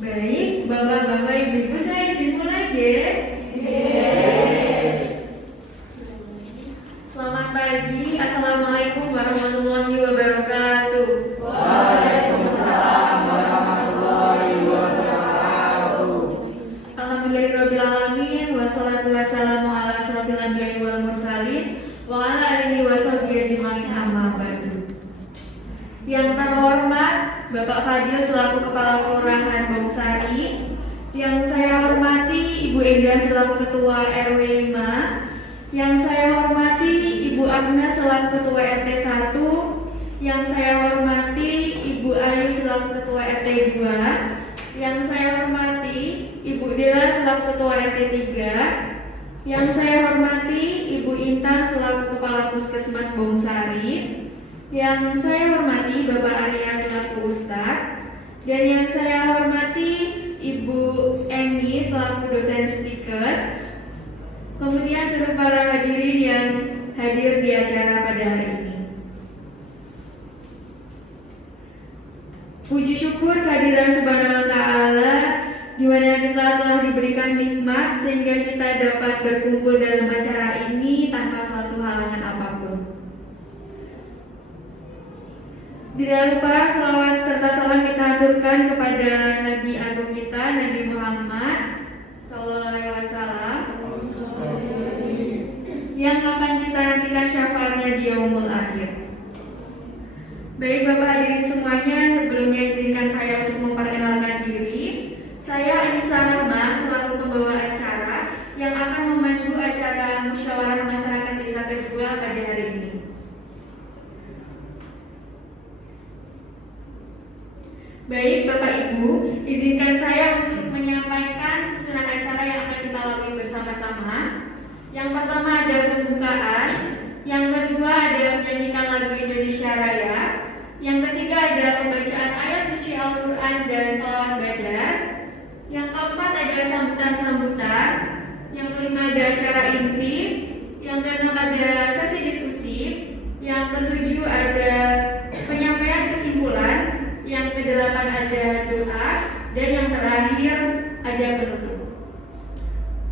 Baik, Bapak-Bapak, Ibu-Ibu, saya izin mulai ya. Selamat pagi, Assalamualaikum warahmatullahi wabarakatuh. Waalaikumsalam warahmatullahi wabarakatuh. Alhamdulillahirrabbilalamin, wassalatu wassalamu ala asrofil anbiya'i wal mursalin wa ala alihi wa sahbihi ajma'in, amma ba'du. Yang terhormat Bapak Fadil selaku Kepala Kelurahan Bongsari, yang saya hormati Ibu Enda selaku Ketua RW 5, yang saya hormati Ibu Agnes selaku Ketua RT 1, yang saya hormati Ibu Ayu selaku Ketua RT 2, yang saya hormati Ibu Dela selaku Ketua RT 3, yang saya hormati Ibu Intan selaku Kepala Puskesmas Bongsari, yang saya hormati Bapak Arya selaku Ustadz, dan yang saya hormati Ibu Emi selaku dosen stikes, kemudian seluruh para hadirin yang hadir di acara pada hari ini. Puji syukur kehadiran Subhanahu wa Ta'ala, di mana kita telah diberikan nikmat sehingga kita dapat berkumpul dalam acara ini tanpa suatu halangan apapun. Tidak lupa selawat serta salam kita aturkan kepada Nabi Agung kita, Nabi Muhammad Sallallahu Alaihi Wasallam, yang akan kita nantikan syafaatnya di yaumul akhir. Baik Bapak hadirin semuanya, sebelumnya izinkan saya untuk memperkenalkan diri. Saya Anissa Rahma selaku pembawa acara yang akan memandu acara musyawarah masyarakat desa kedua pada hari ini. Baik Bapak Ibu, izinkan saya untuk menyampaikan susunan acara yang akan kita lalui bersama-sama. Yang pertama ada pembukaan, yang kedua ada menyanyikan lagu Indonesia Raya, yang ketiga ada pembacaan ayat suci Al-Quran dan sholawat badar, yang keempat ada sambutan-sambutan, yang kelima ada acara inti, yang keenam ada sesi diskusi, yang ketujuh ada penyampaian kesimpulan, yang kedelapan ada doa, dan yang terakhir ada penutup.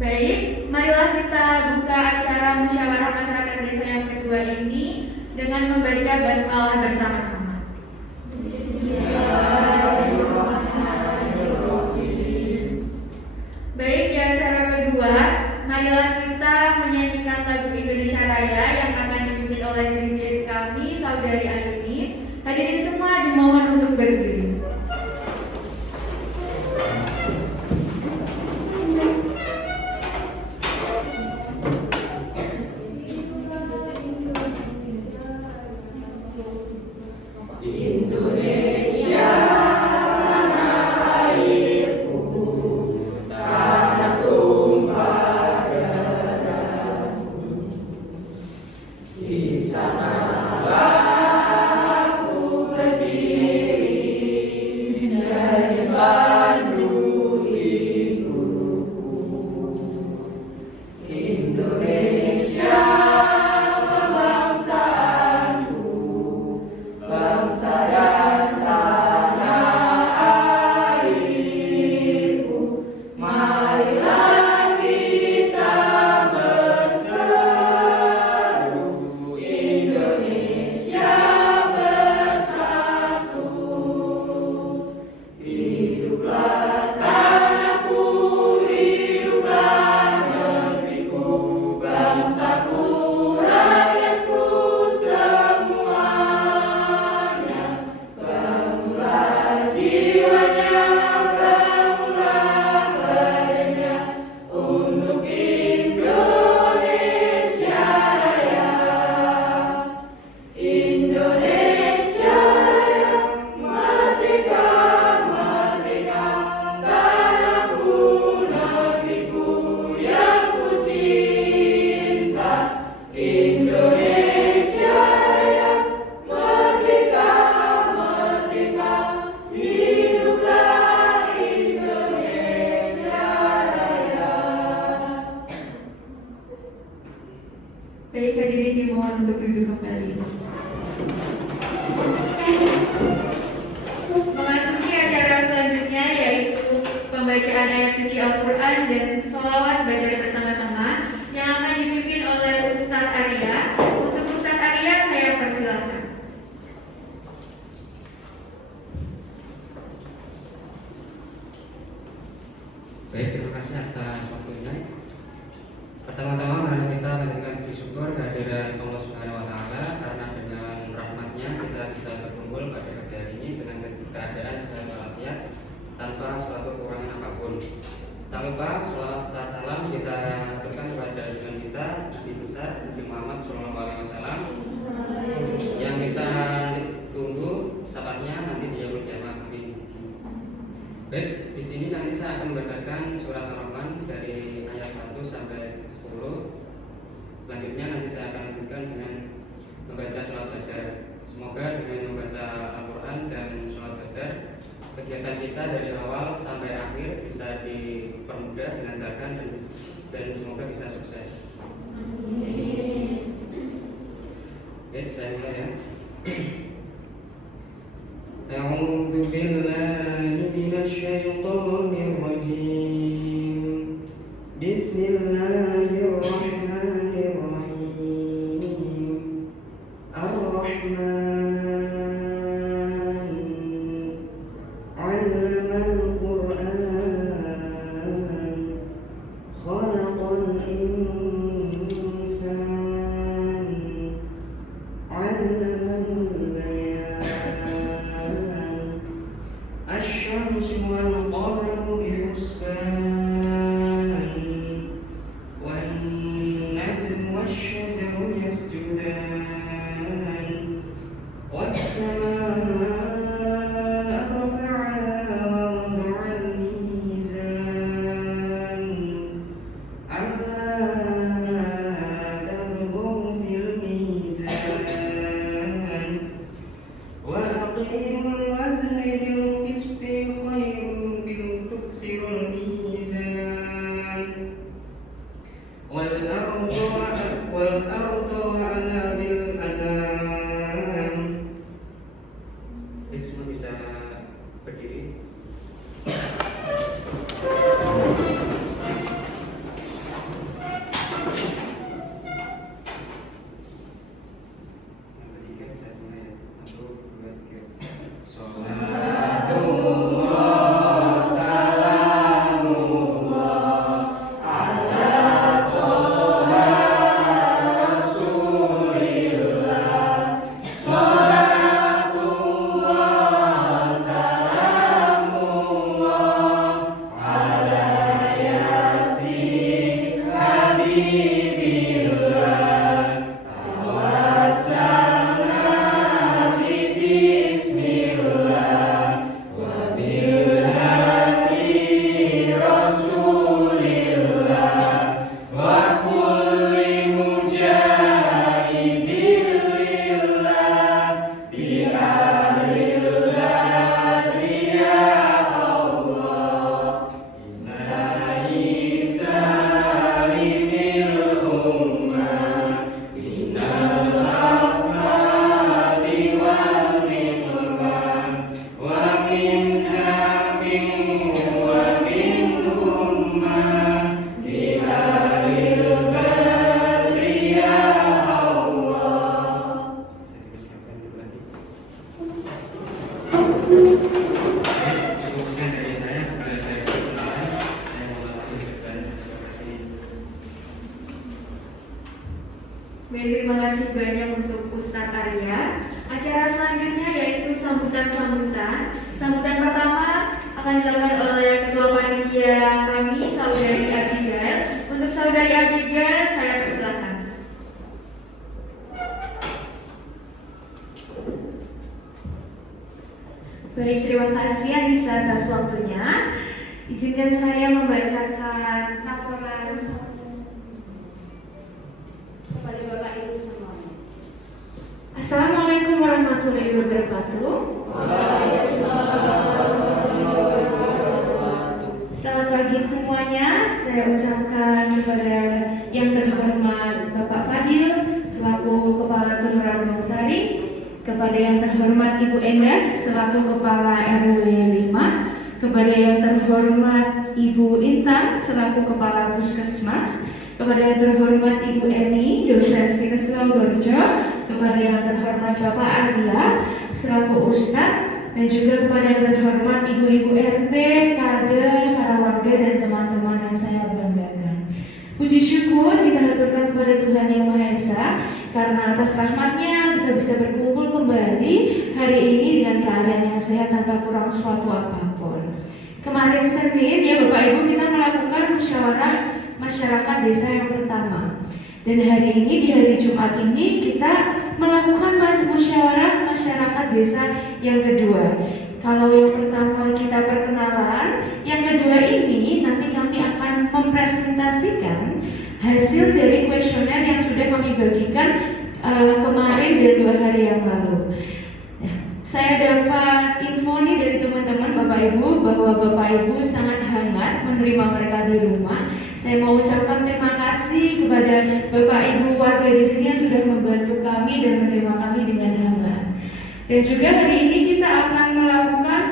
Baik, marilah kita buka acara musyawarah masyarakat desa yang kedua ini dengan membaca basmalah bersama-sama. Baik, di acara kedua, marilah kita menyanyikan lagu Indonesia Raya yang akan dipimpin oleh dirjen kami, Saudari Ayuni. Hadirin semua dimohon untuk berdiri. pembacaan ayat suci Al-Quran dan sholawat badar bersama-sama yang akan dipimpin oleh Ustadz Arya. Untuk Ustadz Arya saya persilakan. Baik, terima kasih atas waktunya. Pertama-tama mari kita mengucapkan puji syukur kehadirat Allah Subhanahu wa taala karena dengan rahmatnya kita bisa berkumpul pada pagi hari ini dengan keadaan sehat walafiat tanpa suatu kekurangan apapun. Tak lupa sholawat serta salam kita aturkan kepada junjungan kita Nabi besar Nabi Muhammad SAW yang kita tunggu sabarnya nanti di yaumul kiamat. Baik, di sini nanti saya akan membacakan surat Ar-Rahman dari ayat 1 sampai 10. Selanjutnya nanti saya akan lanjutkan dengan membaca surat Badar. Semoga dengan membaca Al-Quran dan surat Badar, kegiatan kita dari awal sampai akhir bisa dipermudah, dilancarkan dan semoga bisa sukses. Baik, saya mulai ya. أعوذ بالله من الشيطان الرجيم بسم الله الرحمن الرحيم الرحمن علم القرآن خلق الإنسان علم الشمس والقمر بحسبان والنجم والشجر يسجدان والسماء رفعها ووضع الميزان ألا تطغوا في الميزان وأقيموا الوزن بالقسط تكسر الميزان والأرض وأنا بالأنام. Semua bisa berdiri. Terima kasih banyak untuk Ustadz Arya. Acara selanjutnya yaitu sambutan-sambutan. Sambutan pertama akan dilakukan oleh Ketua Panitia kami, Saudari Abigail. Untuk Saudari Abigail, saya persilakan. Baik, terima kasih Anissa atas waktunya. Izinkan saya membacakan laporan kepada Bapak Ibu semuanya. Assalamualaikum warahmatullahi wabarakatuh. Selamat pagi semuanya. Saya ucapkan kepada yang terhormat Bapak Fadil selaku Kepala Kelurahan Wonosari, kepada yang terhormat Ibu Endah selaku Kepala RW 5, kepada yang terhormat Ibu Intan selaku Kepala Puskesmas, kepada yang terhormat Ibu Eni, dosen Stikes Logorejo, kepada yang terhormat Bapak Arya selaku Ustadz, dan juga kepada yang terhormat Ibu-Ibu RT, kader, para warga dan teman-teman yang saya banggakan. Puji syukur kita haturkan kepada Tuhan Yang Maha Esa karena atas rahmat-Nya kita bisa berkumpul kembali hari ini dengan keadaan yang sehat tanpa kurang suatu apapun. Kemarin Senin ya Bapak Ibu kita melakukan musyawarah masyarakat desa yang pertama. Dan hari ini di hari Jumat ini kita melakukan musyawarah masyarakat desa yang kedua. Kalau yang pertama kita perkenalan, yang kedua ini nanti kami akan mempresentasikan hasil dari kuesioner yang sudah kami bagikan kemarin dan 2 hari yang lalu. Nah, saya dapat info nih dari teman-teman Bapak Ibu bahwa Bapak Ibu sangat hangat menerima mereka di rumah. Saya mau ucapkan terima kasih kepada Bapak Ibu warga di sini yang sudah membantu kami dan menerima kami dengan hangat. Dan juga hari ini kita akan melakukan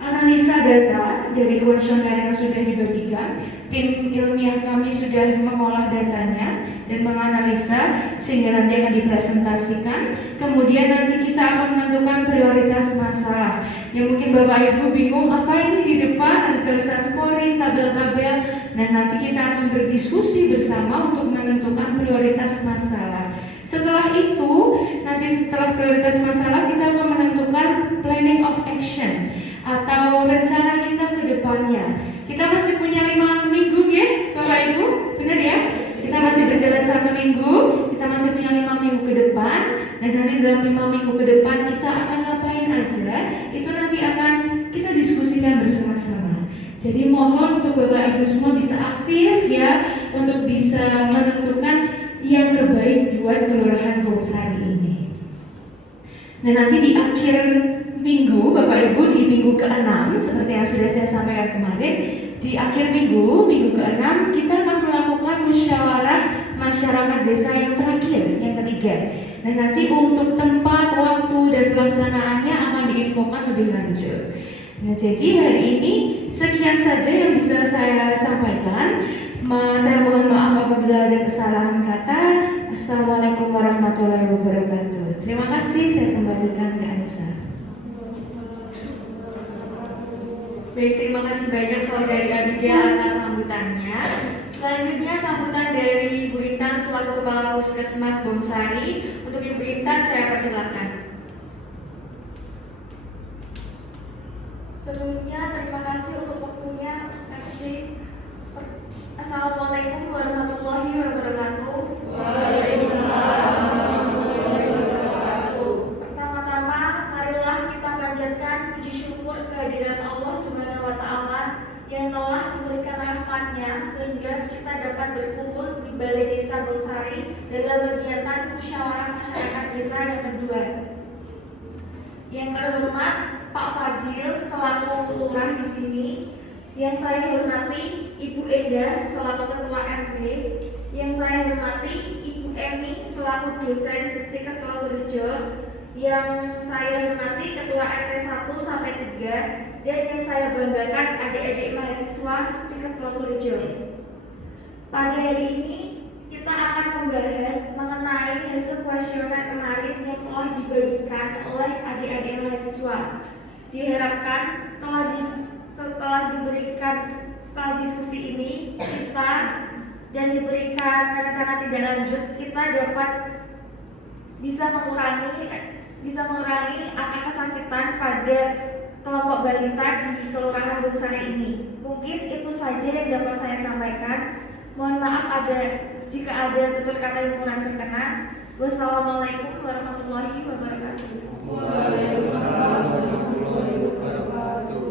analisa data dari kuesioner yang sudah dibagikan. Tim ilmiah kami sudah mengolah datanya dan menganalisa sehingga nanti akan dipresentasikan. Kemudian nanti kita akan menentukan prioritas masalah. Yang mungkin Bapak Ibu bingung apa ini di depan ada tulisan scoring, tabel-tabel. Nah nanti kita akan berdiskusi bersama untuk menentukan prioritas masalah. Setelah itu, nanti setelah prioritas masalah kita akan menentukan planning of action atau rencana kita ke depannya. Kita masih punya 5 minggu ya Bapak Ibu, benar ya? Kita masih berjalan 1 minggu, kita masih punya 5 minggu ke depan. Dan nanti dalam 5 minggu ke depan kita akan ngapain aja, itu nanti akan kita diskusikan bersama-sama. Jadi mohon untuk Bapak Ibu semua bisa aktif ya, untuk bisa menentukan yang terbaik buat Kelurahan Bongsari ini. Dan nanti di akhir minggu, Bapak Ibu, di minggu ke-6 seperti yang sudah saya sampaikan kemarin, di akhir minggu ke-6 kita akan melakukan musyawarah masyarakat desa yang terakhir, yang ketiga. Dan nanti untuk tempat, waktu, dan pelaksanaannya akan diinfokan lebih lanjut. Nah, jadi hari ini sekian saja yang bisa saya sampaikan. Saya mohon maaf apabila ada kesalahan kata. Assalamualaikum warahmatullahi wabarakatuh. Terima kasih, saya kembalikan ke Anissa. Baik, terima kasih banyak Saudari Abigail atas sambutannya. Selanjutnya sambutan dari Ibu Intan selaku Kepala Puskesmas Bongsari. Untuk Ibu Intan saya persilakan. Sebelumnya terima kasih untuk waktunya. Terima kasih. Assalamualaikum warahmatullahi wabarakatuh. Waalaikumsalam warahmatullahi wabarakatuh. Pertama-tama, marilah kita panjatkan puji syukur kehadiran Allah Subhanahu wa Ta'ala yang telah memberikan rahmat-Nya sehingga kita dapat berkumpul di Balai Desa Bongsari dalam kegiatan musyawarah masyarakat desa yang kedua. Yang terhormat Pak Fadil selaku lurah di sini. Yang saya hormati Ibu Enda selaku Ketua RW, yang saya hormati Ibu Emi selaku dosen Stikes Logorejo, yang saya hormati Ketua RT 1 sampai 3, dan yang saya banggakan adik-adik mahasiswa Stikes Logorejo. Pada hari ini kita akan membahas mengenai hasil kuesioner kemarin yang telah dibagikan oleh adik-adik mahasiswa. Diharapkan setelah diskusi ini kita dan diberikan rencana tindak lanjut, kita dapat bisa mengurangi angka kesakitan pada kelompok balita di Kelurahan Bongsari ini. Mungkin itu saja yang dapat saya sampaikan. Mohon maaf jika ada tutur kata yang kurang berkenan. Wassalamualaikum warahmatullahi wabarakatuh. Waalaikumsalam warahmatullahi wabarakatuh.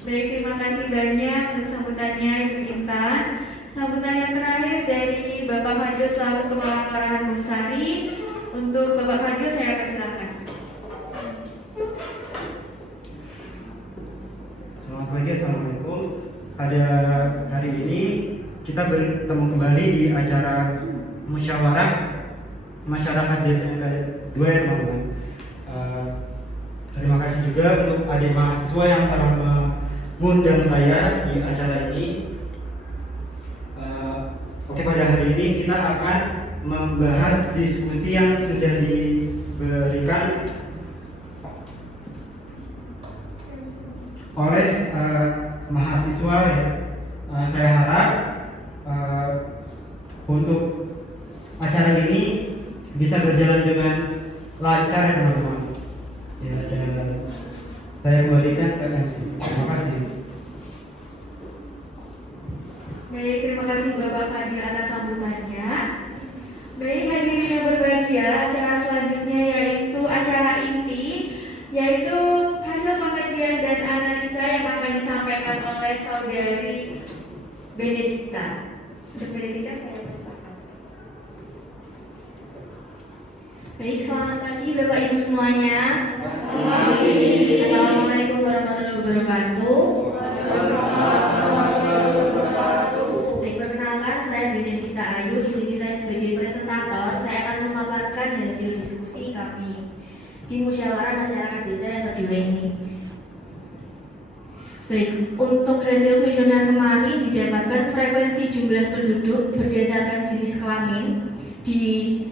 Baik, terima kasih banyak untuk sambutannya Ibu Intan. Sambutan yang terakhir dari Bapak Fadil selaku Kepala Kelurahan Bongsari. Untuk Bapak Fadil saya persilakan. Selamat pagi, assalamualaikum. Pada hari ini kita bertemu kembali di acara musyawarah masyarakat desa yang kedua ya teman-teman. Terima kasih juga untuk adik mahasiswa yang telah mengundang saya di acara ini. Oke, pada hari ini kita akan membahas diskusi yang sudah diberikan oleh mahasiswa ya. Saya harap untuk acara ini bisa berjalan dengan lancar ya teman-teman. Ya, dan saya kembalikan ke MC. Terima kasih. Baik, terima kasih Bapak Fadil atas sambutannya. Baik, hadirin yang berbahagia, acara selanjutnya yaitu acara inti, yaitu hasil pengajian dan analisa yang akan disampaikan oleh saudari Benedikta. Untuk Benedikta saya persilakan. Baik, selamat pagi Bapak Ibu semuanya. Assalamualaikum warahmatullahi wabarakatuh. Baik, perkenalkan saya Benedikta Ayu. Di sini saya sebagai presentator. Saya akan memaparkan hasil diskusi kami di musyawarah masyarakat desa yang kedua ini. Baik, untuk hasil kuesioner kemarin didapatkan frekuensi jumlah penduduk berdasarkan jenis kelamin di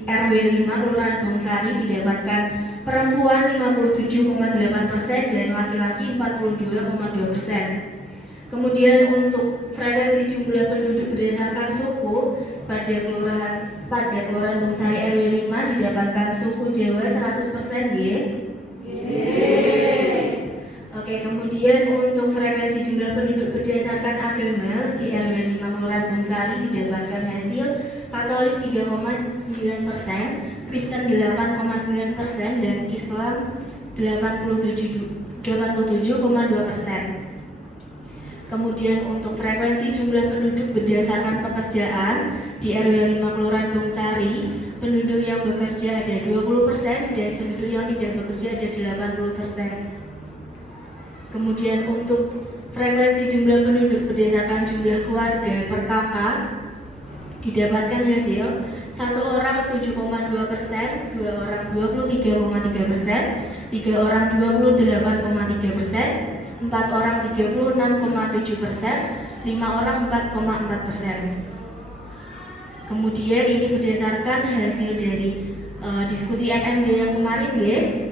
RW 5 Kelurahan Bongsari didapatkan perempuan 57,8% dan laki-laki 42,2%. Kemudian untuk frekuensi jumlah penduduk berdasarkan suku pada Kelurahan Bongsari RW 5 didapatkan suku Jawa 100% ya. Oke, kemudian untuk frekuensi jumlah penduduk berdasarkan agama di RW 5 Kelurahan Bongsari didapatkan hasil Katolik 3,9%, Kristen 8,9% dan Islam 87,2%. Kemudian untuk frekuensi jumlah penduduk berdasarkan pekerjaan di RW 5 Kelurahan Bongsari, penduduk yang bekerja ada 20% dan penduduk yang tidak bekerja ada 80%. Kemudian untuk frekuensi jumlah penduduk berdasarkan jumlah keluarga per kakak didapatkan hasil 1 orang 7,2%, 2 orang 23,3%, 3 orang 28,3%, 4 orang 36,7%, 5 orang 4,4%. Kemudian ini berdasarkan hasil dari diskusi MMD yang kemarin ya.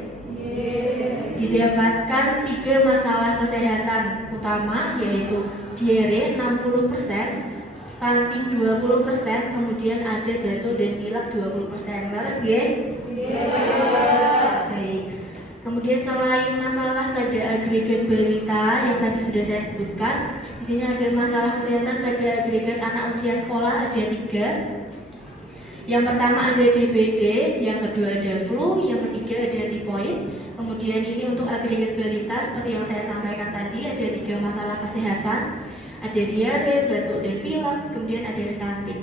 Didapatkan 3 masalah kesehatan utama yaitu diare 60%, stunting 20%, kemudian ada batuk dan pilek 20%. Baris ya? Baik. Kemudian selain masalah pada agregat balita yang tadi sudah saya sebutkan, di sini ada masalah kesehatan pada agregat anak usia sekolah ada 3. Yang pertama ada DBD, yang kedua ada flu, yang ketiga ada tipoid. Kemudian ini untuk agregat balita seperti yang saya sampaikan tadi ada 3 masalah kesehatan, ada diare, batuk dan pilek, kemudian ada stunting.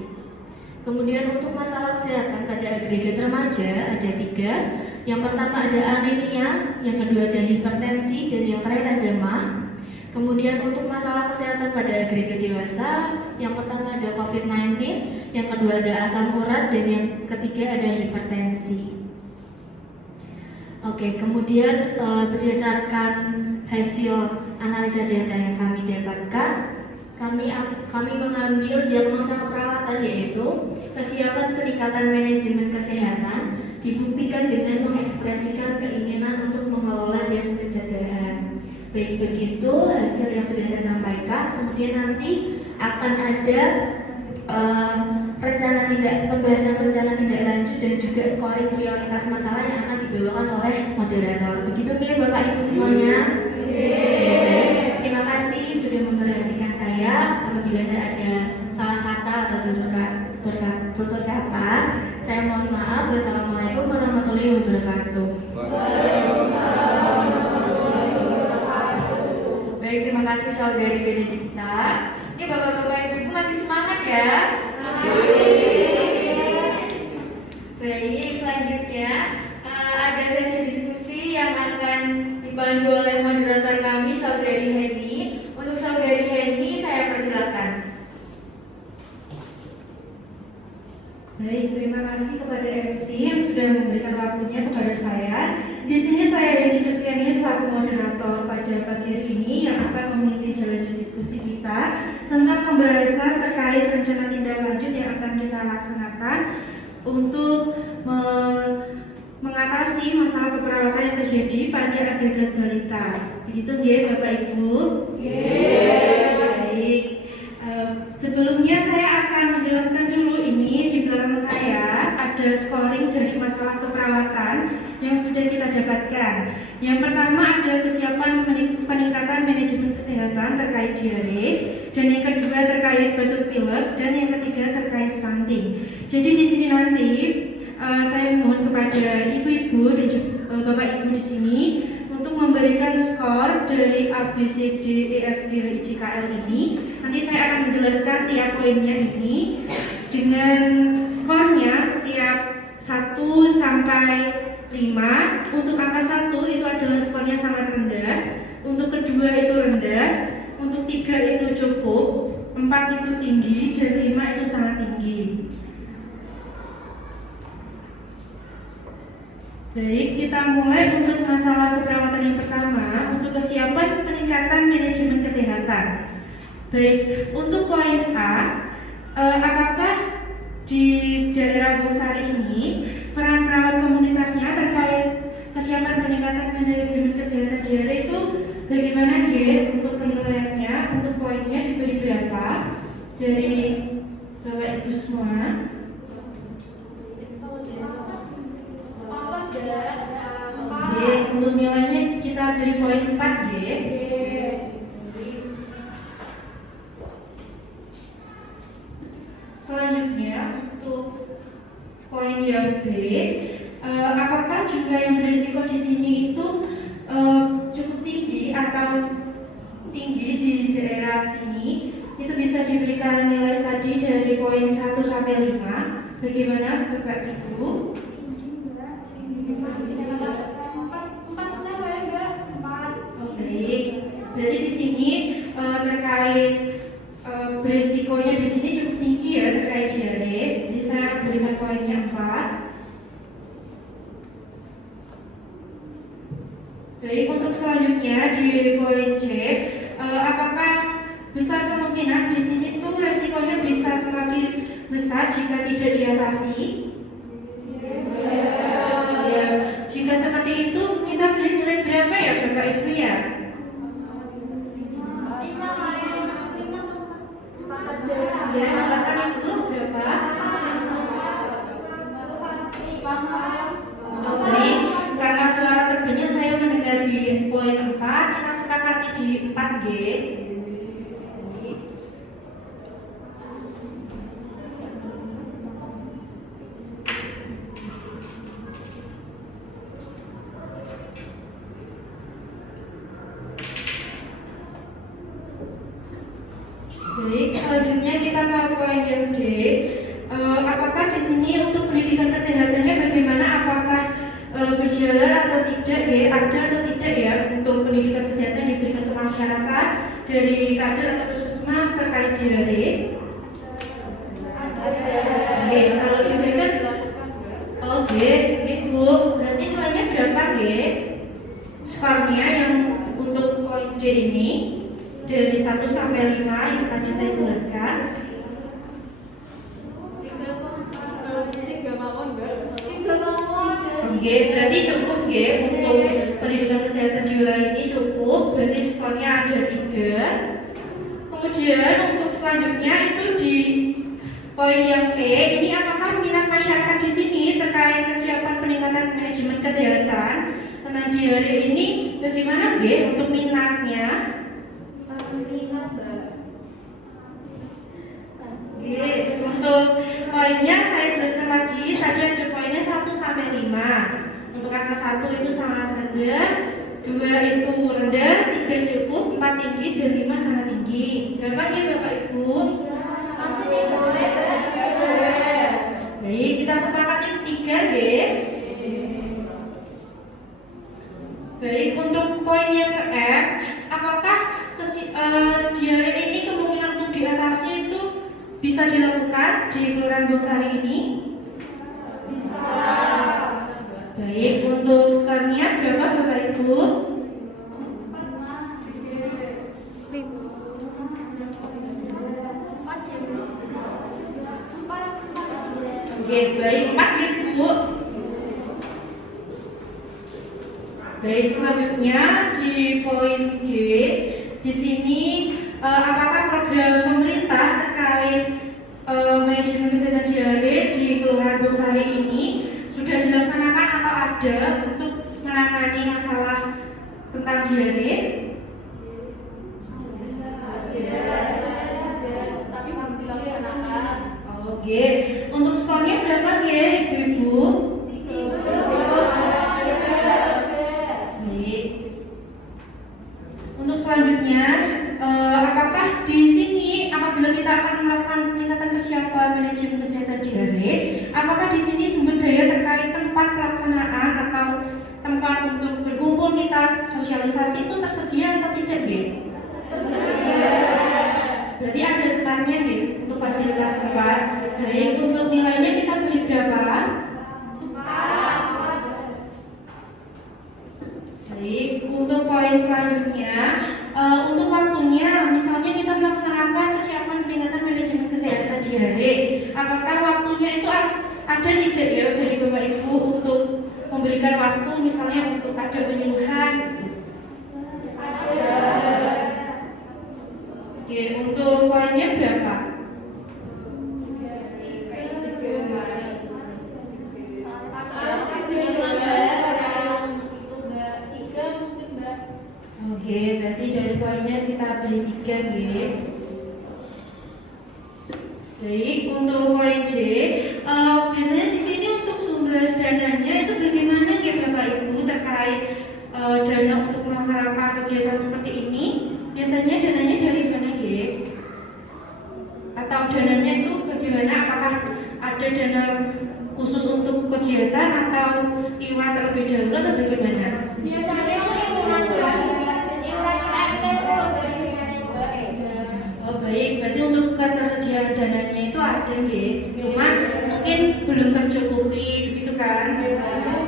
Kemudian untuk masalah kesehatan pada agregat remaja ada 3. Yang pertama ada anemia, yang kedua ada hipertensi, dan yang terakhir ada MAH. Kemudian untuk masalah kesehatan pada agregat dewasa, yang pertama ada COVID-19, yang kedua ada asam urat, dan yang ketiga ada hipertensi. Oke, kemudian berdasarkan hasil analisa data yang kami dapatkan, kami mengambil diagnosa keperawatan yaitu kesiapan peningkatan manajemen kesehatan dibuktikan dengan mengekspresikan keinginan untuk mengelola dan pencegahan. Baik begitu hasil yang sudah saya sampaikan. Kemudian nanti akan ada pembahasan rencana tindak lanjut dan juga scoring prioritas masalah yang akan dibawakan oleh moderator. Begitu nih Bapak Ibu semuanya. Terima kasih sudah memperhatikan saya. Apabila saya ada salah kata atau tutur kata, saya mohon maaf. Wassalamualaikum warahmatullahi wabarakatuh. Baik, terima kasih saudari Benedikta. Ini bapak-bapak ibu masih semangat ya? Baik, selanjutnya ada sesi diskusi yang akan dipandu oleh moderator kami, saudari Heni. Untuk saudari Heni, saya persilakan. Baik, terima kasih kepada MC yang sudah memberikan waktunya kepada saya. Di sini saya Yeni Kristiani selaku moderator pada pagi hari ini yang akan memimpin jalannya diskusi kita tentang pembahasan terkait rencana tindak lanjut yang akan kita laksanakan untuk mengatasi masalah keperawatan yang terjadi pada agregat balita. Begitu nggih Bapak Ibu? Baik. Sebelumnya saya akan menjelaskan dulu ini di belakang saya ada scoring dari masalah keperawatan yang sudah kita dapatkan. Yang pertama ada kesiapan peningkatan manajemen kesehatan terkait diare, dan yang kedua terkait batuk pilek, dan yang ketiga terkait stunting. Jadi di sini nanti saya mohon kepada ibu-ibu dan bapak ibu di sini untuk memberikan skor dari A, B, C, D, E, F, G, H, I, J, K, L ini. Nanti saya akan menjelaskan tiap poinnya ini dengan skornya setiap 1 sampai 5. Untuk angka 1 itu adalah skornya sangat rendah, untuk kedua itu rendah, untuk 3 itu cukup, 4 itu tinggi, dan 5 itu sangat tinggi. Baik, kita mulai untuk masalah keperawatan yang pertama, untuk kesiapan peningkatan manajemen kesehatan. Baik, untuk poin A, apakah di daerah Bongsari ini peran perawat komunitasnya terkait kesiapan peningkatan manajemen kesehatan diare itu bagaimana G? Untuk penilaiannya, untuk poinnya diberi berapa dari Bapak Ibu semua? Oke, untuk nilainya kita beri poin 4 G. Selanjutnya untuk poin yang B, apakah jumlah yang berisiko di sini itu cukup tinggi atau tinggi di daerah sini? Itu bisa diberikan nilai tadi dari poin 1 sampai 5. Bagaimana Bapak Ibu? Baik, berarti di sini terkait berisikonya di sini cukup tinggi ya terkait diare. Jadi saya akan berikan poinnya 4. Baik, untuk selanjutnya di poin C, apakah besar kemungkinan di sini tuh resikonya bisa semakin besar jika tidak diatasi? Ya, jika seperti itu kita beri nilai berapa ya Bapak Ibu ya? Ya, silakan Ibu, berapa? Oh, baik, karena suara terbanyak saya mendengar di poin 4, kita sepakati di 4G. Baik, selanjutnya kita ke poin yang D. Apakah di sini untuk pendidikan kesehatannya bagaimana? Apakah berjalan atau tidak? Ada atau tidak ya untuk pendidikan kesehatan diberikan ke masyarakat dari kader atau puskesmas terkait diare? Oke, kalau diberikan, oke, Ibu, berarti nilainya berapa skornya yang untuk poin D ini? Dari 1 sampai 5 yang tadi saya jelaskan. Oke, berarti cukup untuk pendidikan kesehatan di wilayah ini cukup. Berarti skornya ada 3. Kemudian untuk selanjutnya itu di poin yang E, ini apakah minat masyarakat di sini terkait kesiapan peningkatan manajemen kesehatan tentang diare ini bagaimana untuk minatnya? Untuk poinnya saya jelaskan lagi, tadi ada poinnya 1 sampai 5. Untuk angka 1 itu sangat rendah, 2 itu rendah, 3 cukup, 4 tinggi, dan 5 sangat tinggi. Berapa Bapak Ibu? Baik, kita sepakati 3 Baik, untuk poin yang ke F, apakah diare ini kemungkinan untuk diatasi itu bisa dilakukan di Kelurahan Bongsari ini? Bisa. Baik, untuk skornya Oke, baik 4 ya Bu. Baik, selanjutnya di poin G, di sini apakah program pemerintah terkait manajemen kesehatan diare di Kelurahan Bonsari ini sudah dilaksanakan atau ada untuk menangani masalah tentang diare? Tapi belum dilaksanakan. Oke, untuk skornya berapa ya Ibu-ibu? Baik. Untuk selanjutnya, apakah di sini apabila kita akan melakukan peningkatan kesiapan manajemen kesehatan diare, apakah di sini sumber daya terkait tempat pelaksanaan atau tempat untuk berkumpul kita sosialisasi itu tersedia atau tidak ya? Berarti ada tempatnya ya untuk fasilitas tempat. Baik, untuk nilainya kita beri berapa? Baik, untuk poin selanjutnya, untuk waktunya, misalnya kita melaksanakan kesiapan peningkatan manajemen kesehatan diare, apakah waktunya itu ada tidak ya dari Bapak Ibu untuk memberikan waktu, misalnya untuk ada penyuluhan? Oke, untuk poinnya berapa? Oke, berarti dari poinnya kita beri 3 ya. Baik, untuk poin C, biasanya di sini untuk sumber dananya itu bagaimana ya Bapak Ibu terkait dana untuk melaksanakan kegiatan seperti ini? Biasanya dananya dari mana ya? Atau dananya itu bagaimana? Apakah ada dana khusus untuk kegiatan atau iuran terlebih dahulu atau bagaimana? Biasanya itu iuran RT dari sana juga. Oh baik, berarti untuk ketersediaan dananya itu ada ya, cuma mungkin belum tercukupi begitu kan?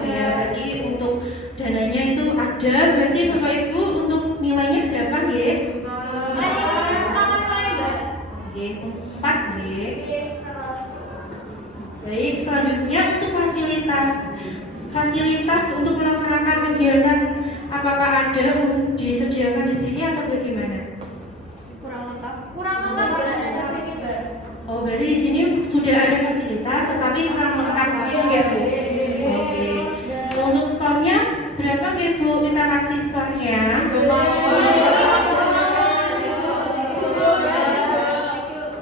Ya, berarti untuk dananya itu ada, berarti Bapak Ibu untuk nilainya berapa ya? Oke, 4 ya. Baik, selanjutnya untuk fasilitas untuk melaksanakan kegiatan, apakah ada disediakan di sini atau bagaimana? Kurang lengkap Oh, berarti di sini sudah ada fasilitas, tetapi kurang lengkap gitu ya Bu? Oke. Untuk skornya berapa ya Bu? Kita kasih skornya.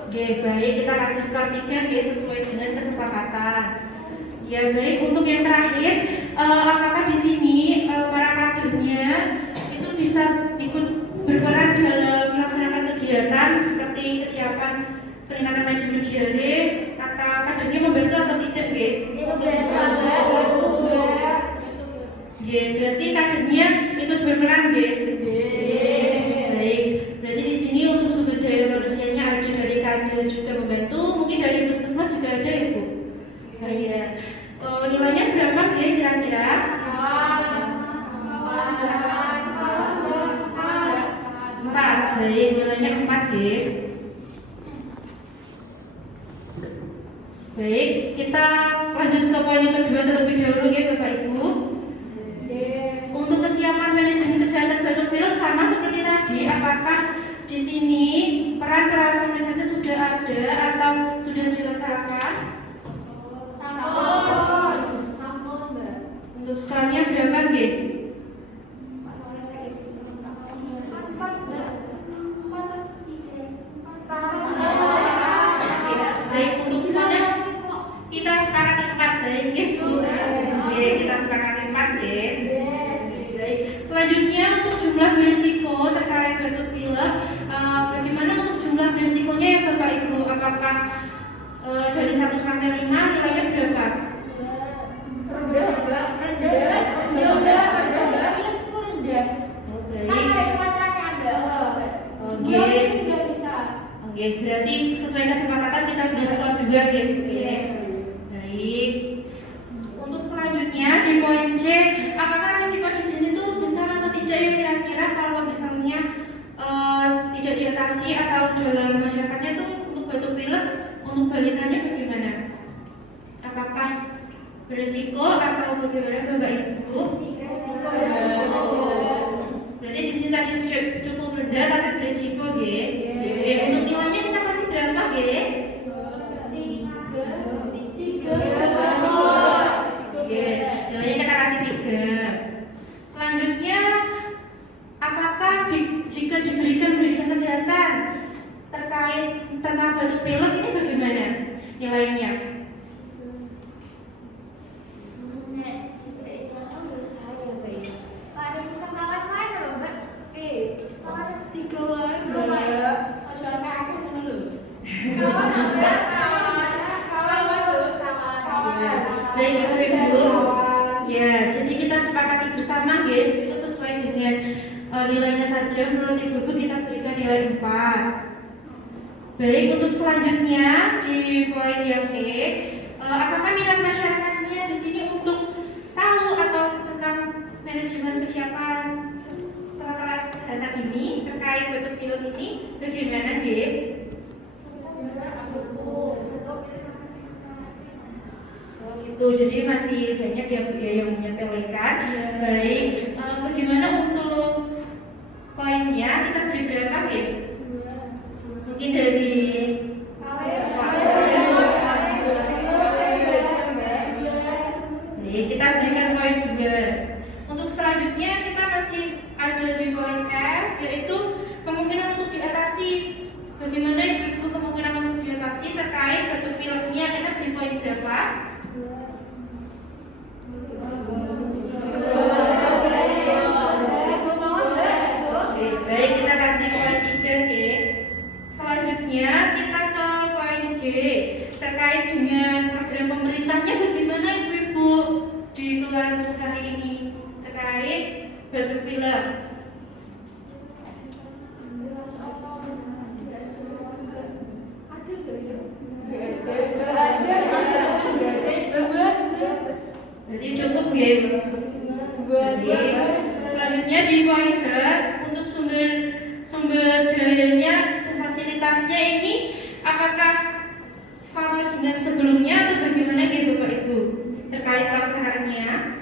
Oke, baik, kita kasih skor 3 ya sesuai dengan kesepakatan. Ya baik, untuk yang terakhir, apakah di sini para kadernya itu bisa ikut berperan dalam melaksanakan kegiatan seperti kesiapan peningkatan manajemen diare, atau kadernya membantu atau tidak ya? Ya, berarti kadernya ikut berperan guys. Baik, berarti di sini untuk sumber daya manusianya ada dari kader juga membantu, mungkin dari puskesmas juga ada ya Bu? Oh iya. Nilainya berapa ya kira-kira? 4. Baik, nilainya 4 ya. Baik, kita lanjut ke poin yang kedua terlebih dahulu ya Bapak Ibu. Untuk kesiapan manajemen kesehatan batuk pilek sama seperti tadi, apakah di sini peran-peran komunikasi sudah ada atau sudah dilaksanakan? Untuk skornya berapa G? Baik, untuk skornya kita sepakati 4 baik gitu. Oke, kita sepakati 4 ya. Baik, selanjutnya untuk jumlah berisiko terkait batuk pilek, bagaimana untuk jumlah berisikonya ya Bapak Ibu? Apakah dari 1 sampai 5 nilainya berapa? Oke, berarti sesuai kesepakatan kita beri skor 2 gitu ya. Baik. Untuk selanjutnya di poin C, apakah risiko di sini tuh besar atau tidak ya kira-kira kalau misalnya tidak diatasi atau dalam masyarakatnya tuh untuk batuk pilek untuk balitanya bagaimana? Apakah Beresiko atau bagaimana Bapak Ibu? Berarti di sini tadi cukup rendah tapi beresiko, G. Untuk nilainya kita kasih berapa, G? 3. Nilainya kita kasih 3. Selanjutnya, apakah jika diberikan pendidikan kesehatan terkait tentang batuk pilek ini bagaimana nilainya? Baik Ibu, ya jadi kita sepakati bersama gitu, itu sesuai dengan nilainya saja. Menurut Ibu kita berikan nilai 4. Baik, untuk selanjutnya di poin yang E, apakah minat masyarakatnya di sini untuk tahu atau tentang manajemen kesiapan peralatan kesehatan ini terkait batuk pilek ini bagaimana, G? Gitu, jadi masih banyak yang menyepelekan. Baik, bagaimana untuk poinnya kita beri berapa, G? Mungkin dari Baik, kita berikan poin 2. Untuk selanjutnya kita masih ada di poin F, yaitu kemungkinan untuk diatasi. Bagaimana Ibu kemungkinan untuk diatasi terkait batuk pileknya, kita beri poin berapa? Baik, kita kasih poin 3, G. Selanjutnya kita ke poin G terkait dengan program pemerintahnya bagaimana Ibu di Kelurahan Mojosari ini terkait batuk pilek. Berarti cukup ya. Selanjutnya di poin H untuk sumber dayanya dan fasilitasnya ini apakah sama dengan sebelumnya atau bagaimana ya Bapak Ibu terkait pelaksanaannya?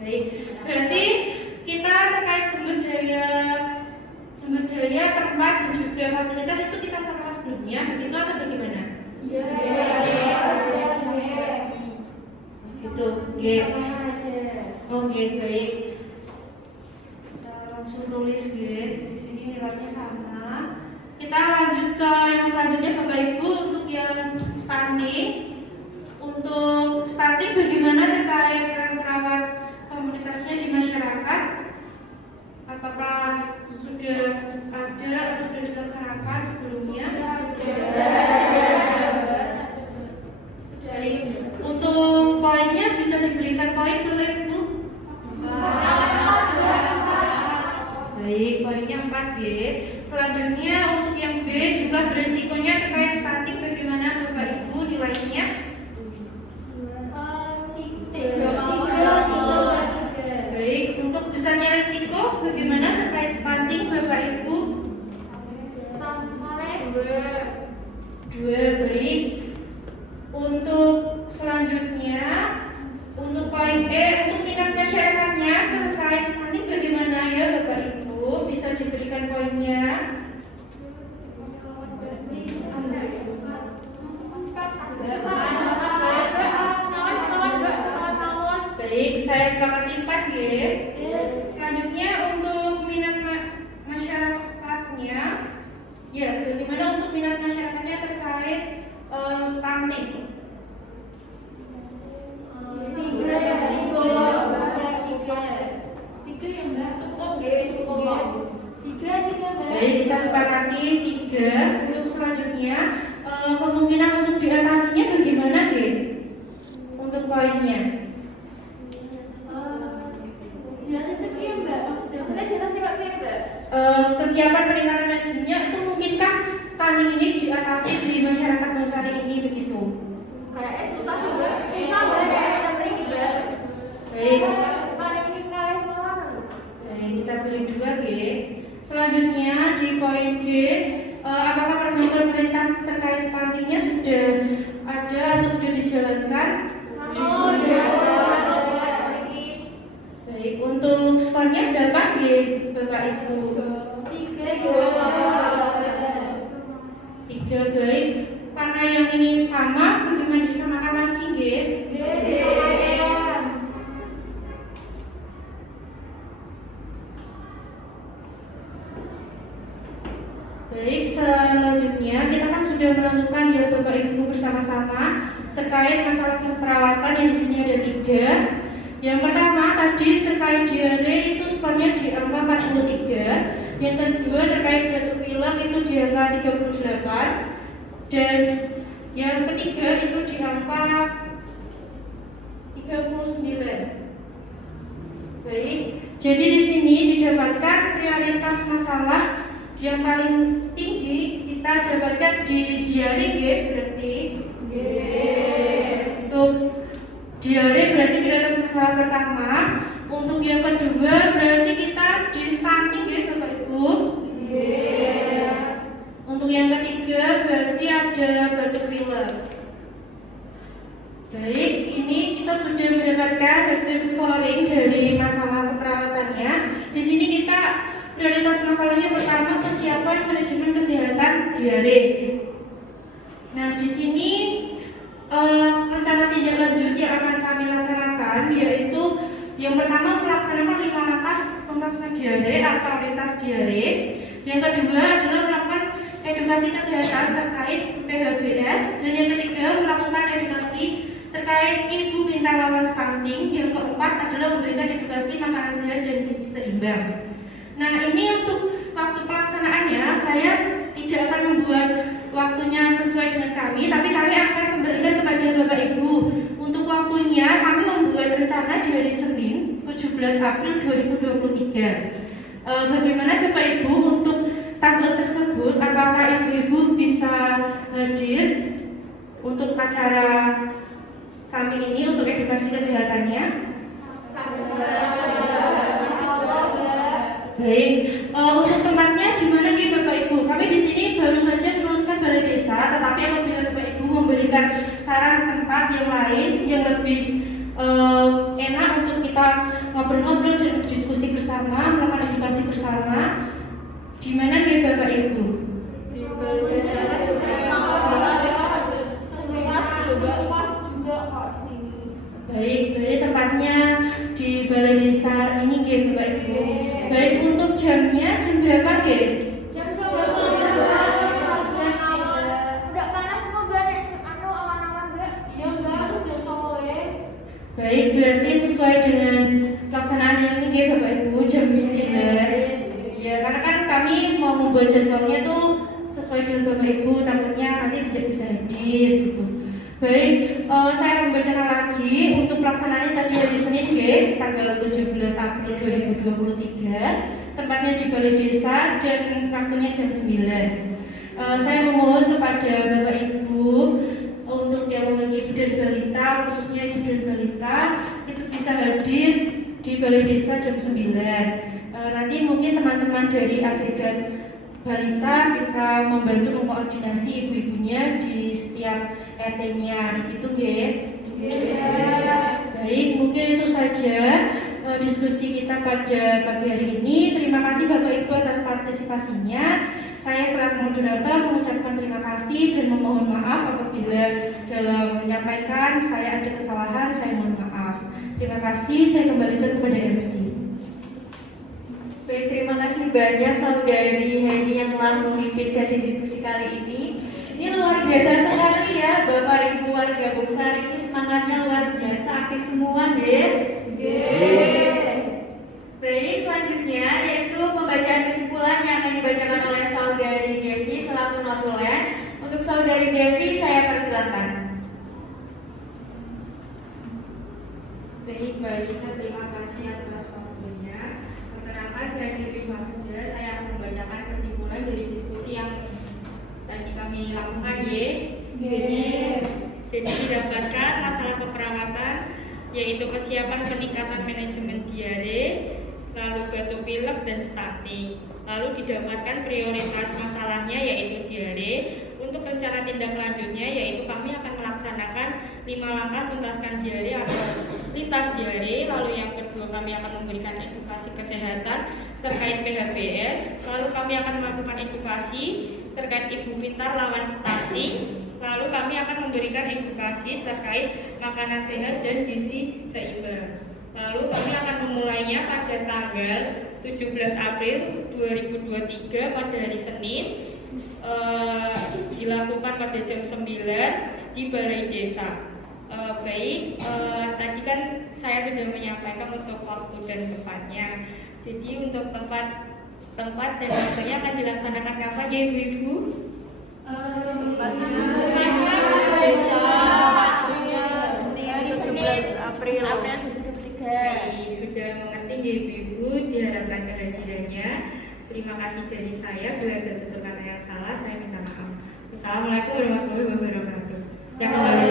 Baik, berarti kita terkait sumber daya tempat dan juga fasilitas itu kita sama sebelumnya begitu atau bagaimana? Gitu, G. Oh, G, baik. Kita langsung tulis G. Di sini nilainya sama. Kita lanjut ke yang selanjutnya Bapak Ibu untuk yang stunting. Untuk stunting bagaimana terkait peran perawat komunitasnya di masyarakat? Apakah sudah ada atau sudah dilaksanakan sebelumnya? Baik, untuk poinnya bisa diberikan poin Bapak Ibu? Baik, poinnya 4G. Selanjutnya untuk yang B jumlah beresikonya terkait stunting bagaimana Bapak Ibu nilainya? 3. Baik, untuk besarnya resiko bagaimana terkait stunting Bapak Ibu? 2. Baik. Untuk selanjutnya untuk poin E untuk minat masyarakatnya terkait stunting bagaimana ya Bapak Ibu bisa diberikan poinnya? Baik, saya sepakati 4 ya. Selanjutnya untuk minat masyarakatnya, ya bagaimana untuk minat masyarakatnya terkait stunting? 3. Baik, kita sepakati 3. Untuk selanjutnya kemungkinan untuk diatasinya bagaimana deh? Untuk poinnya? Kesiapan peningkatan manajemennya itu mungkinkah stunting ini diatasi di masyarakat Mojosari ini begitu? Kayaknya susah juga. Susah banget juga. Baik. Baik, kita beri 2 G. Selanjutnya di poin G apakah program pemerintah terkait stuntingnya sudah ada atau sudah dijalankan? Baik, untuk skornya berapa Bapak Ibu? 3. Baik, karena yang ini sama, bagaimana disamakan lagi Baik, selanjutnya kita kan sudah menentukan ya Bapak Ibu bersama-sama terkait masalah keperawatan yang di sini ada 3. Yang pertama tadi terkait diare itu skornya di angka 43. Yang kedua terkait batuk pilek itu di angka 38. Dan yang ketiga itu di angka 39. Baik, jadi di sini didapatkan prioritas masalah yang paling tinggi kita dapatkan di diare berarti. Untuk diare berarti prioritas masalah pertama. Untuk yang kedua berarti kita di stunting Bapak Ibu. Untuk yang ketiga berarti ada batuk pilek. Baik, ini kita sudah mendapatkan hasil scoring dari masalah keperawatannya. Di sini kita prioritas masalahnya pertama kesiapan manajemen kesehatan diare. Nah, di sini rencana tindak lanjut yang akan kami laksanakan yaitu yang pertama melaksanakan 5 langkah pengentasan diare atau lintas diare. Yang kedua adalah melakukan edukasi kesehatan terkait PHBS, dan yang ketiga melakukan edukasi terkait ibu bintang lawan stunting. Yang keempat adalah memberikan edukasi makanan sehat dan gizi seimbang. Nah, ini untuk waktu pelaksanaannya saya tidak akan membuat waktunya sesuai dengan kami, tapi kami akan kembalikan kepada Bapak Ibu. Untuk waktunya kami membuat rencana di hari Senin 17 April 2023. Bagaimana Bapak Ibu untuk tanggal tersebut? Apakah ibu-ibu bisa hadir untuk acara kami ini untuk edukasi kesehatannya? Baik, untuk tempatnya di mana Bapak Ibu? Kami di sini baru saja menuliskan balai desa, tetapi apabila Bapak Ibu memberikan saran tempat yang lain yang lebih enak untuk kita ngobrol-ngobrol dan diskusi bersama, melakukan edukasi bersama, di mana Bapak Ibu? Di balai desa juga kok di sini. Baik, berarti tempatnya di balai desa ini Bapak Ibu. Baik, untuk jamnya jam berapa Jam 9. Udah panas kok guys, awan-awan enggak? Iya enggak, jam 9. Baik, berarti sesuai dengan pelaksanaan yang ini Bapak Ibu jam 9. Ya, karena kan kami mau membuat jadwalnya tuh sesuai dengan Bapak Ibu, takutnya nanti tidak bisa hadir gitu. Baik, saya membacakan lagi untuk pelaksanaan tadi hari Senin tanggal 17 April 2023. Tempatnya di Balai Desa dan waktunya jam 9. Saya memohon kepada Bapak Ibu untuk yang memiliki ibu dan balita, khususnya ibu dan balita, itu bisa hadir di Balai Desa jam 9. Nanti mungkin teman-teman dari agregat balita bisa membantu mengkoordinasi ibu-ibunya di setiap RT-nya, gitu Baik, mungkin itu saja diskusi kita pada pagi hari ini. Terima kasih Bapak Ibu atas partisipasinya. Saya selaku moderator mengucapkan terima kasih dan memohon maaf apabila dalam menyampaikan saya ada kesalahan, saya mohon maaf. Terima kasih, saya kembalikan kepada MC. Baik, terima kasih banyak Saudari Heni yang telah memimpin sesi diskusi kali ini. Ini luar biasa sekali ya Bapak Ibu warga Bongsari, ini semangatnya luar biasa, aktif semua Baik, selanjutnya yaitu pembacaan kesimpulan yang akan dibacakan oleh Saudari Devi selaku notulen. Untuk Saudari Devi saya persilakan. Baik, Mbak Lisa, terima kasih atas waktunya. Perkenalkan, saya Devi Mahfuda. Saya akan membacakan kesimpulan dari diskusi yang tadi kami lakukan Jadi didapatkan masalah keperawatan yaitu kesiapan peningkatan manajemen diare, lalu lalu batuk pilek dan stunting. Lalu didapatkan prioritas masalahnya yaitu diare. Untuk rencana tindak lanjutnya yaitu kami akan melaksanakan 5 langkah tuntaskan diare atau lintas diare. Lalu yang kedua kami akan memberikan edukasi kesehatan terkait PHBS. Lalu kami akan melakukan edukasi terkait ibu pintar lawan stunting. Lalu kami akan memberikan edukasi terkait makanan sehat dan gizi seimbang. Lalu kami akan memulainya pada tanggal 17 April 2023 pada hari Senin, dilakukan pada jam 9 di Balai Desa. Tadi kan saya sudah menyampaikan untuk waktu dan tempatnya. Jadi untuk tempat dan waktunya akan dilaksanakan kapan ya Ibu? Hari Senin April 2023. Baik, sudah mengerti ya Ibu, diharapkan kehadirannya. Terima kasih dari saya. Bila ada tutur kata yang salah, saya minta maaf. Assalamualaikum warahmatullahi wabarakatuh. Yang kembali.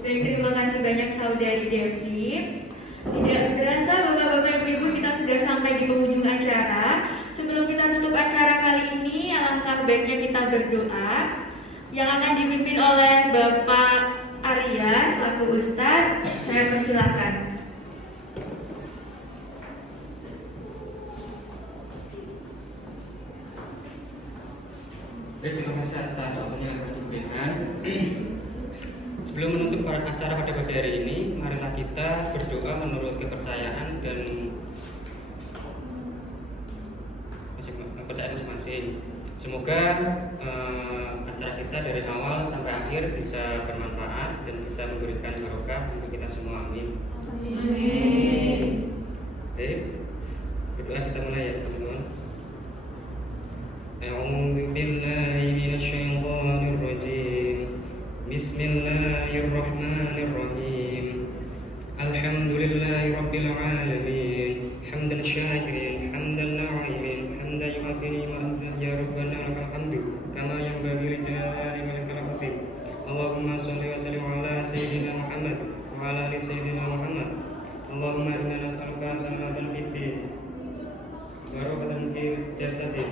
Baik, terima kasih banyak Saudari Devi. Tidak berasa Bapak-bapak Ibu-ibu kita sudah sampai di penghujung acara. Sebelum kita tutup acara kali ini, alangkah baiknya kita berdoa yang akan dipimpin oleh Bapak Arya selaku Ustadz. Saya persilahkan. Baik, terima kasih atas waktunya yang telah diberikan. Sebelum menutup acara pada pagi hari ini, marilah kita berdoa menurut kepercayaan dan kepercayaan masing-masing. Semoga acara kita dari awal sampai akhir bisa bermanfaat dan bisa memberikan barokah untuk kita semua. Amin. Amin. Oke, berdoa kita mulai ya teman-teman. A'udzu billahi minasyaitonir rajim. Bismillahirrahmanirrahim. Alhamdulillahi rabbil alamin. Hamdan syakirin, hamdan na'imin, hamdan yu'afi ni'matan ya rabbana lakal hamdu kama yanbaghi li jalali malikal qadir. Allahumma shalli wa sallim ala sayyidina Muhammad wa ala ali sayyidina Muhammad. Allahumma inna nas'aluka salamatan fid din, barakatan fil jasadi,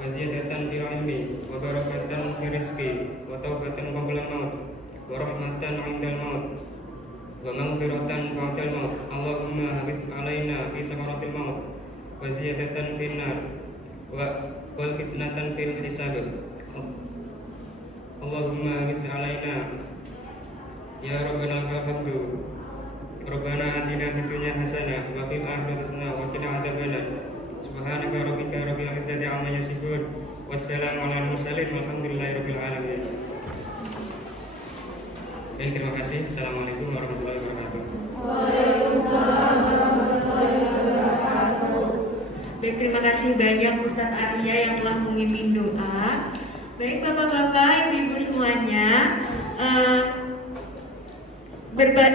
wa ziyadatan fil ilmi, wa barakatan fil rizqi, wa taubatan qabla maut, wa rahmatan 'indal maut, wa maghfiratan ba'dal maut. Allahumma habis alaina fi sakaratil maut, wa ziyadatan fil nar, wa wal fitnatan fil hisab. Allahumma habis alaina ya rabbana lakal hamdu. Rabbana atina fid dunya hasanah wa fil akhirati hasanah wa qina adzabannar. Subhanaka rabbika rabbil izzati amma yasifun. Wassalamu ala mursalin walhamdulillahi rabbil alamin. Baik, terima kasih. Assalamualaikum warahmatullahi wabarakatuh. Waalaikumsalam warahmatullahi wabarakatuh. Baik, terima kasih banyak Ustadz Arya yang telah memimpin doa. Baik Bapak-bapak, Ibu-ibu semuanya,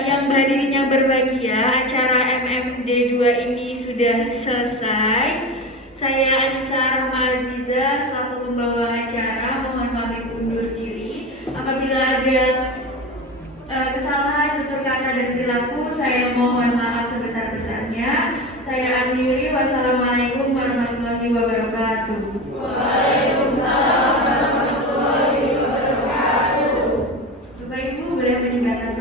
yang hadirin berbahagia, acara MMD 2 ini sudah selesai. Saya Anissa Rahma Aziza selaku pembawa acara mohon pamit undur diri. Apabila ada kesalahan tutur kata dan perilaku, saya mohon maaf sebesar-besarnya. Saya akhiri, wassalamualaikum warahmatullahi wabarakatuh. Waalaikumsalam warahmatullahi wabarakatuh. Bapak Ibu boleh meninggalkan